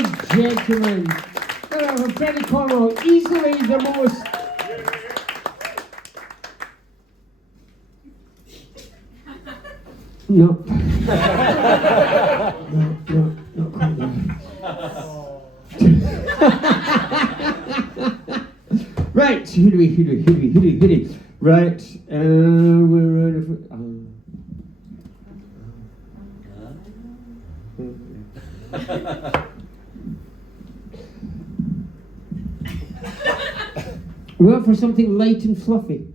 and gentlemen, from Freddie Cornwall, easily the most... No. No, not quite there. Right, who do we? Right, we're ready for... We went for something light and fluffy.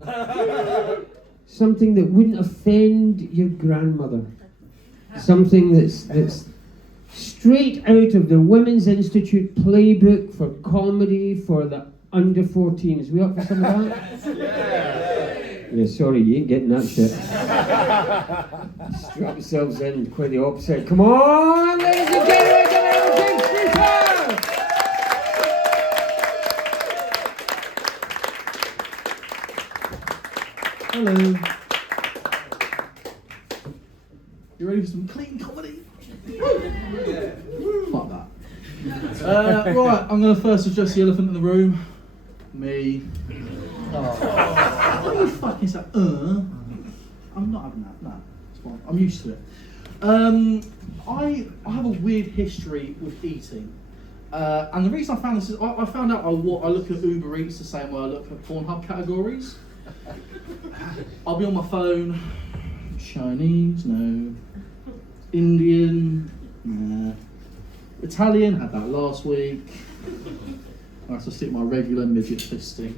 Something that wouldn't offend your grandmother. Something that's straight out of the Women's Institute playbook for comedy for the under 14s. We up for some of that? Yeah, sorry, you ain't getting that shit. Strap yourselves in, quite the opposite. Come on, ladies and gentlemen, give it a big speaker! Hello. You ready for some clean comedy? Yeah. Fuck that. Right, I'm going to first address the elephant in the room. Me. What are you fucking saying? I'm not having that. No, it's fine. I'm used to it. I have a weird history with eating. And the reason I found this is I found out I look at Uber Eats the same way I look at Pornhub categories. I'll be on my phone. Chinese, no. Indian, nah. Italian, had that last week. I have to stick my regular midget fisting.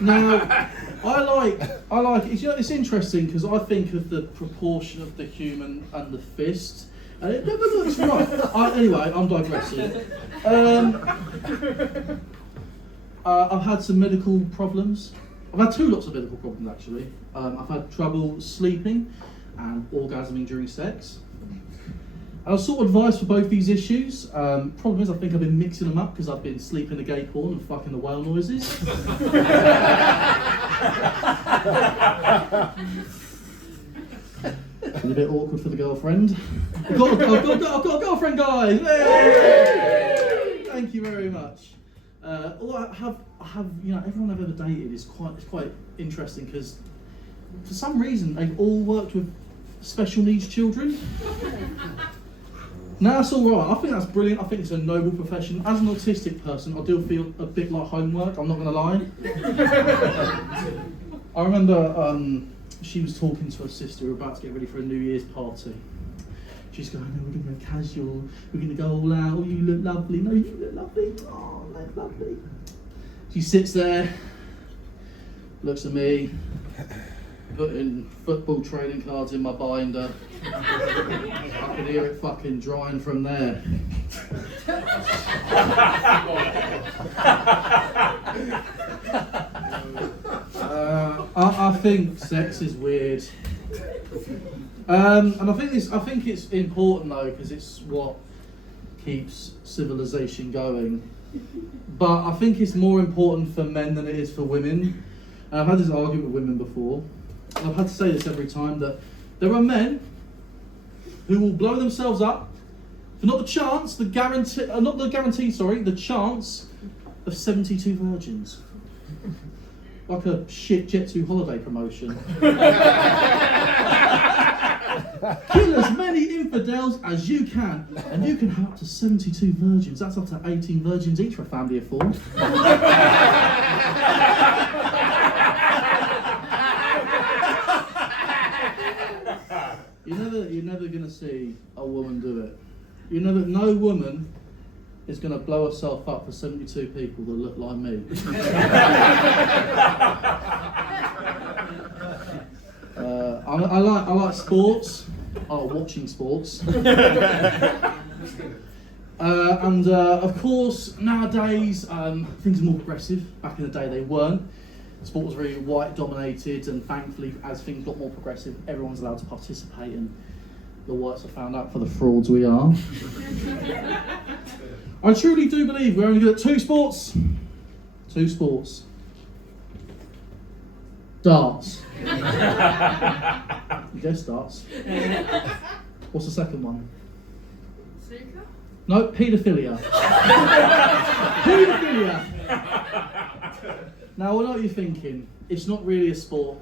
Now, I like. It's interesting because I think of the proportion of the human and the fist, and it never looks right. Anyway, I'm digressing. I've had some medical problems. I've had lots of medical problems actually. I've had trouble sleeping and orgasming during sex. I was sought advice for both these issues. Problem is I think I've been mixing them up because I've been sleeping the gay porn and fucking the whale noises. It's a bit awkward for the girlfriend. I've got a girlfriend, guys! Yay! Thank you very much. Although I have, everyone I've ever dated is quite interesting because for some reason they've all worked with special needs children. Now that's all right. I think that's brilliant. I think it's a noble profession. As an autistic person, I do feel a bit like homework. I'm not going to lie. I remember she was talking to her sister. We were about to get ready for a New Year's party. She's going, "No, we're going to go casual. We're going to go all out. Oh, you look lovely. No, you look lovely. Oh, that's lovely." She sits there, looks at me, putting football training cards in my binder. I can hear it fucking drying from there. I think sex is weird. And I think it's important though because it's what keeps civilization going. But I think it's more important for men than it is for women. And I've had this argument with women before. And I've had to say this every time that there are men who will blow themselves up for the chance of 72 virgins. Like a shit Jet2 holiday promotion. Kill as many infidels as you can, and you can have up to 72 virgins. That's up to 18 virgins each for a family of 4. You're never gonna see a woman do it. No woman is gonna blow herself up for 72 people that look like me. I like sports. I like watching sports. And of course, nowadays things are more progressive. Back in the day, they weren't. Sport was very white dominated, and thankfully, as things got more progressive, everyone's allowed to participate, and the whites have found out for the frauds we are. I truly do believe we're only good at 2 sports. 2 sports. Darts. You guess darts. What's the second one? Seeker? No, paedophilia. Paedophilia. Now, I know what you're thinking. It's not really a sport.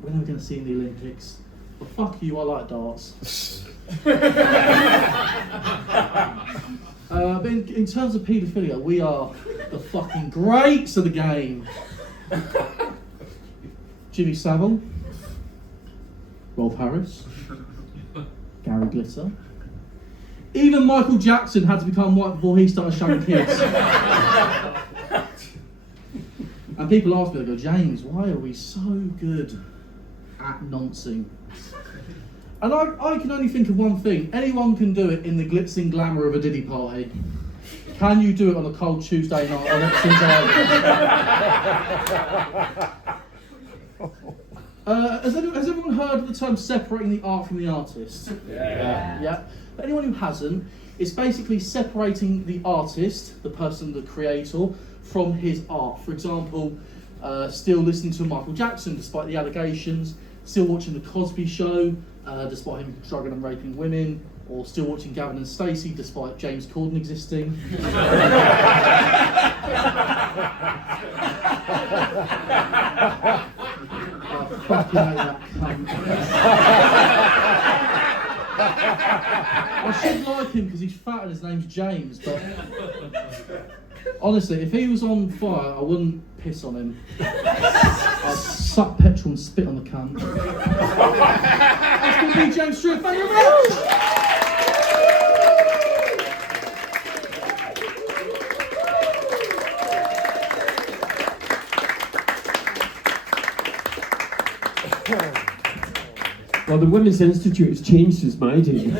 We're never going to see it in the Olympics. But fuck you, I like darts. But in terms of paedophilia, we are the fucking greats of the game. Jimmy Savile, Rolf Harris, Gary Glitter. Even Michael Jackson had to become white before he started shagging kids. And people ask me, they go, James, why are we so good at noncing? And I can only think of one thing. Anyone can do it in the glitz and glamour of a Diddy party. Can you do it on a cold Tuesday night on Epsom Island? Has everyone heard of the term separating the art from the artist? Yeah. But anyone who hasn't, it's basically separating the artist, the person, the creator, from his art. For example, still listening to Michael Jackson despite the allegations, still watching The Cosby Show despite him drugging and raping women, or still watching Gavin and Stacey despite James Corden existing. Fucking hate that cunt. I should like him because he's fat and his name's James, but honestly, if he was on fire, I wouldn't piss on him. I'd suck petrol and spit on the cunt. That's going to be James Stewart. Thank you very much. Well, the Women's Institute has changed since my day.